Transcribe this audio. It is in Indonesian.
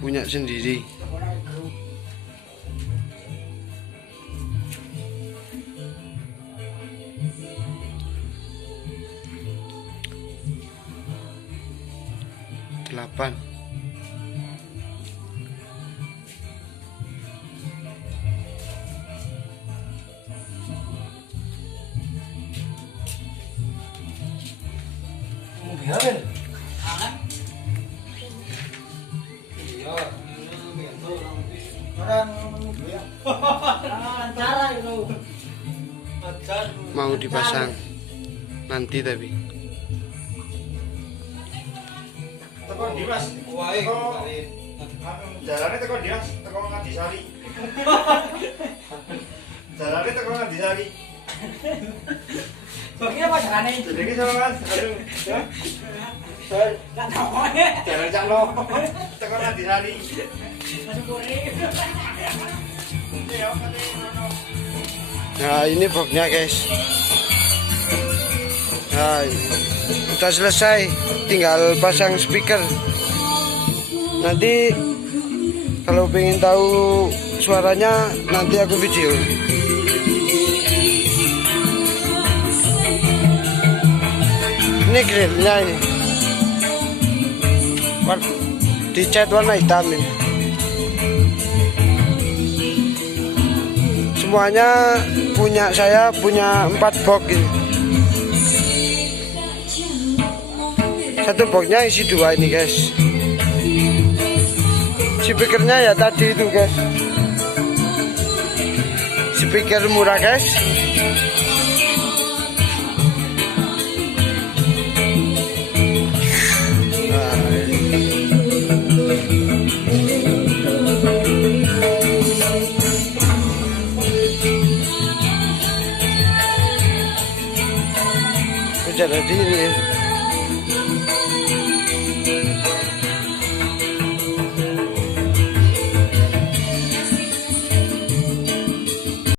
punya sendiri. Delapan. Biarin. Mau dipasang nanti tapi. Teko Dimas. Jalannya teko Dimas, teko Ngadisari. Jalannya teko Ngadisari. Bagi apa carane? Jadi sama Mas, aduh. Ya. Enggak tahu ya. Jalan Cakno. Teko Ngadisari. Masuk kore. Nah ini boxnya guys. Nah udah selesai, tinggal pasang speaker. Nanti kalau pengen tahu suaranya nanti aku video. Ini grillnya ini, dicat warna hitam ini. Semuanya punya saya, punya 4 box ini. Satu boxnya isi 2 ini guys. Speakernya ya tadi itu guys, speaker murah guys. Jadi ini